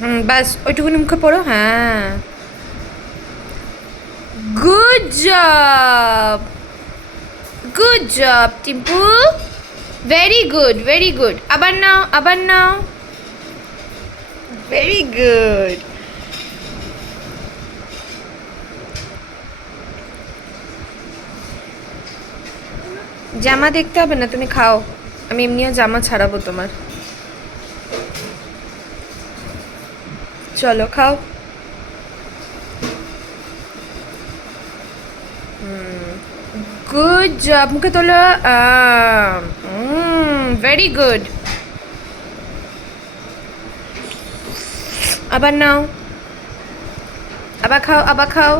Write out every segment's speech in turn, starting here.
ব্যাস ওইটুকুনি মুখে পড়ো। হ্যাঁ, good job, good job Timpu, very good, very good. আবার নাও, আবার নাও, ভেরি গুড। জামা দেখতে হবে না, তুমি খাও, আমি এমনিও জামা ছাড়াবো তোমার। চলো খাও। গুড জব, মুখে তোলো। Very good. আবার নাও, আবার খাও, আবার খাও,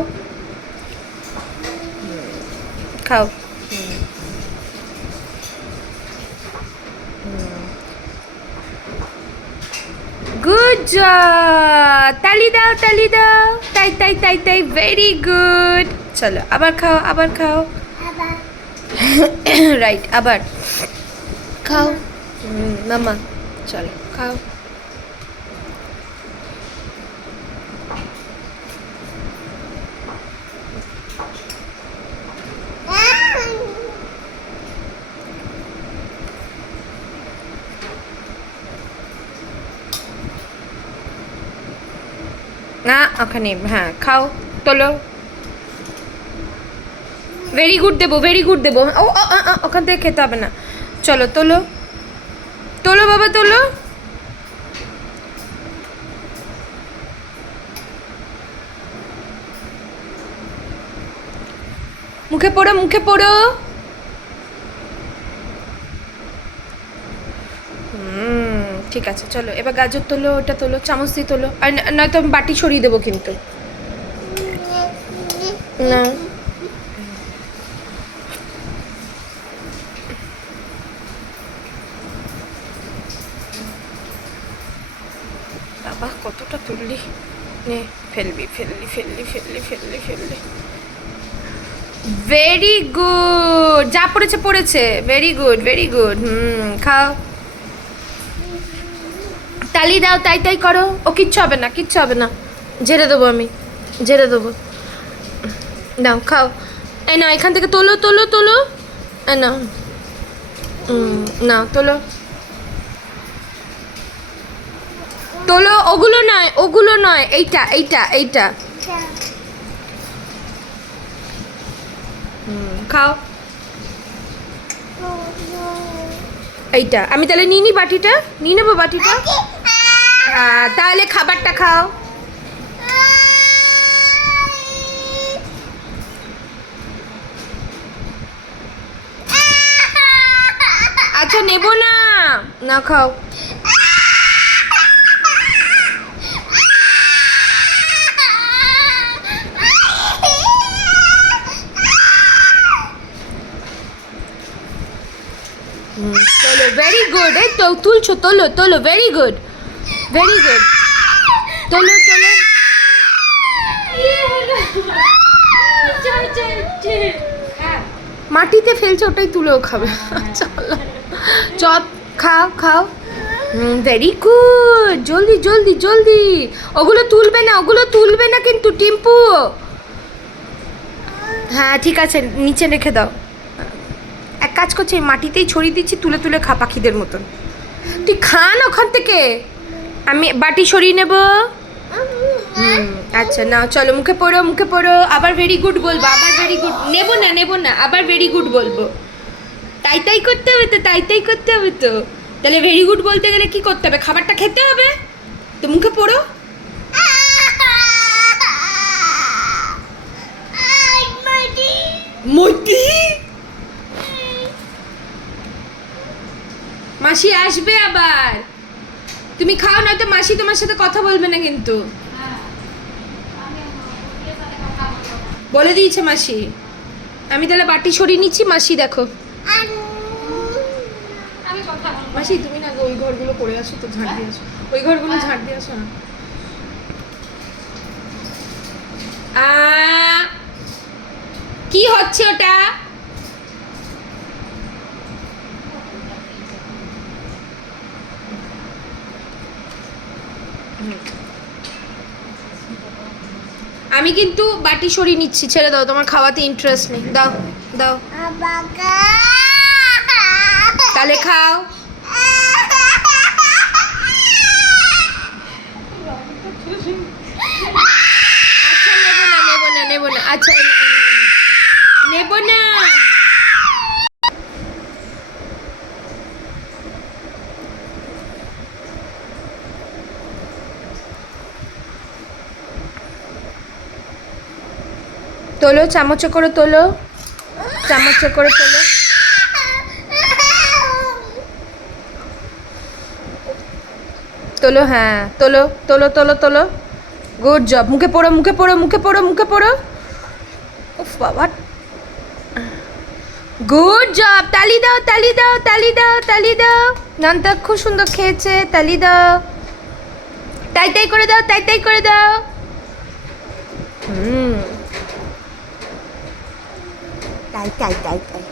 খাও। গুড জব, তালি দাও, তালি দাও, তাই তাই তাই তাই, ভেরি গুড। চলো আবার খাও, আবার খাও। রাইট, আবার খাও। মামা, চলো খাও। না ওখানে, হ্যাঁ খাও, তোলো। ভেরি গুড দেবো, ভেরি গুড দেবো। ও ওখান থেকে খেতে হবে না। চলো তোলো, তোলো বাবা, তোলো। মুখে পড়ো, মুখে পড়ো। ঠিক আছে, চলো এবার গাজর তোলো, ওটা তোলো, চামচ দিয়ে তোলো। আর নয়তো আমি বাটি সরিয়ে দেবো কিন্তু। না, বাবা কতটা তুললি, নে ফেলবি, ফেললি ফেললি ফেললি ফেললি ফেললি। ভেরি গুড, যা পড়েছে পড়েছে, ভেরি গুড, ভেরি গুড। খাও, তালি দাও, তাই তাই করো। ও কিচ্ছু হবে না, কিচ্ছু হবে না, ঝেড়ে দেবো আমি, ঝেড়ে দেবো। নাও খাও। এই নাও, এখান থেকে তোলো, তোলো, তোলো। নাও, নাও তোলো, তোলো। ওগুলো নয়, ওগুলো নয়, এইটা এইটা এইটা। খাও এইটা। আমি তাহলে নিয়ে নি বাটিটা, নিয়ে নেবো বাটিটা। তাহলে খাবারটা খাও। আচ্ছা নেবো না, না খাও। চলো, ভেরি গুড। এই তো তুলছো, তোলো তোলো, ভেরি গুড, ভেরি গুড। তোলো তোলো। মাটিতে ফেলছে, ওটাই তুলেও খাবে। চলো চপ, খাও খাও। ভেরি গুড, জলদি জলদি জলদি। ওগুলো তুলবে না, ওগুলো তুলবে না কিন্তু টিম্পু। হ্যাঁ ঠিক আছে, নিচে রেখে দাও। এক কাজ করছি, মাটিতেই ছড়িয়ে দিচ্ছি, তুলে তুলে খা পাখিদের মতন। তুই খান ওখান থেকে, আমি বাটি সরিয়ে নেব। আচ্ছা নাও, চলো মুখে পড়ো, মুখে পড়ো। আবার ভেরি গুড বলবো, আবার ভেরি গুড। নেবো না, নেবো না, আবার ভেরি গুড বলবো। তাই তাই করতে হবে তো, তাই তাই করতে হবে তো। তাহলে ভেরি গুড বলতে গেলে কি করতে হবে? খাবারটা খেতে হবে তো। মুখে পড়ো। মতি, মাসি আসবে আবার, তুমি খাও, নয়তো মাসি তোমার সাথে কথা বলবে না কিন্তু। বলে দিয়েছে মাসি। আমি তাহলে বাটি সরিয়ে নিচ্ছি, মাসি দেখো। মাসি তুমি না ওই ঘরগুলো করে আসো তো, ঝাড় দিয়ে আসো, ওই ঘরগুলো ঝাড় দিয়ে আসো না। কি হচ্ছে ওটা? আমি কিন্তু বাটি সরিয়ে নিচ্ছি, ছেড়ে দাও, তোমার খাওয়াতে ইন্টারেস্ট নেই, দাও দাও। তাহলে খাও। আচ্ছা নেবো না নেবো না নেবো না, আচ্ছা নেবো না। তোলো, চামচে করে তোলো, চামচে করে তোলো। তোলো, হ্যাঁ তোলো তোলো তোলো তোলো, গুড জব। মুখে পড়ো মুখে পড়ো মুখে পড়ো মুখে পড়ো। উফ বাবা, গুড জব। তালি দাও তালি দাও তালি দাও তালি দাও। নানটা খুব সুন্দর খেয়েছে, তালি দাও। তাই তাই করে দাও, তাই তাই করে দাও। তাই তাই তাই তাই।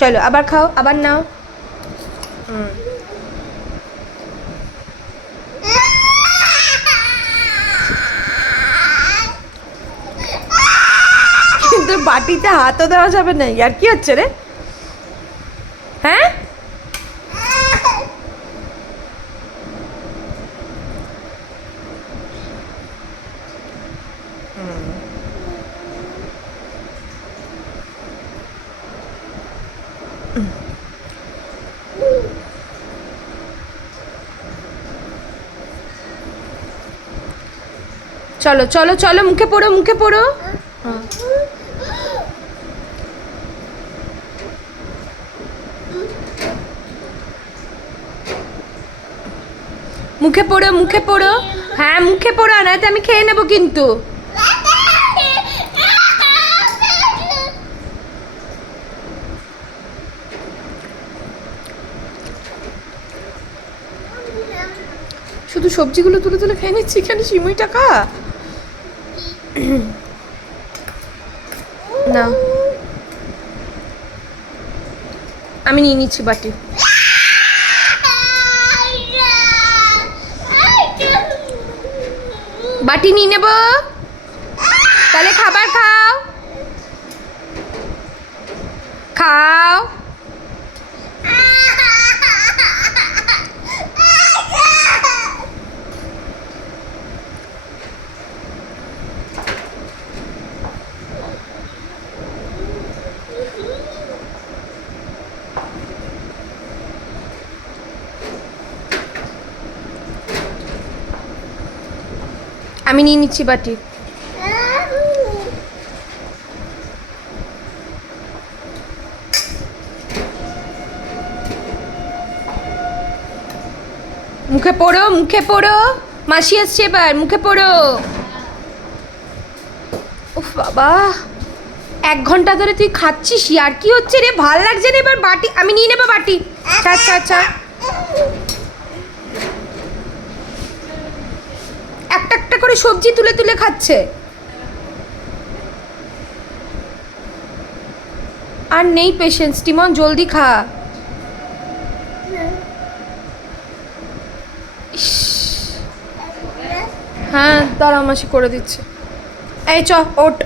চলো আবার খাও, আবার নাও। কিন্তু বাটিতে হাতও দেওয়া যাবে না, আর কি হচ্ছে রে? হ্যাঁ চলো চলো চলো, মুখে পড়ো মুখে পড়ো। মুখে পড়ো মুখে পড়ো, হ্যাঁ মুখে পড়ো, না তো আমি খেয়ে নেবো কিন্তু। শুধু সবজিগুলো তুলে তুলে খেয়ে নিচ্ছি, এখানে সিমুই টাকা না। আমি নিয়ে নিচ্ছি বাটি। বাটি নিয়ে নেব, তাহলে খাবার খাও খাও। আমি নিয়ে নিচ্ছি বাটি। মুখে পড়ো মুখে পড়ো, মাসি আসছে এবার, মুখে পড়ো। উফ বাবা, 1 ঘন্টা ধরে তুই খাচ্ছিস, আর কি হচ্ছে রে? ভাল লাগছে না এবার। বাটি আমি নিয়ে নেবো বাটি। আচ্ছা আচ্ছা, একটা একটা করে সবজি তুলে তুলে খাচ্ছে। আর নেই পেশেন্স, টিমন জলদি খা। হ্যাঁ দাঁড়া, মাসি করে দিচ্ছে। এই চ ওঠ।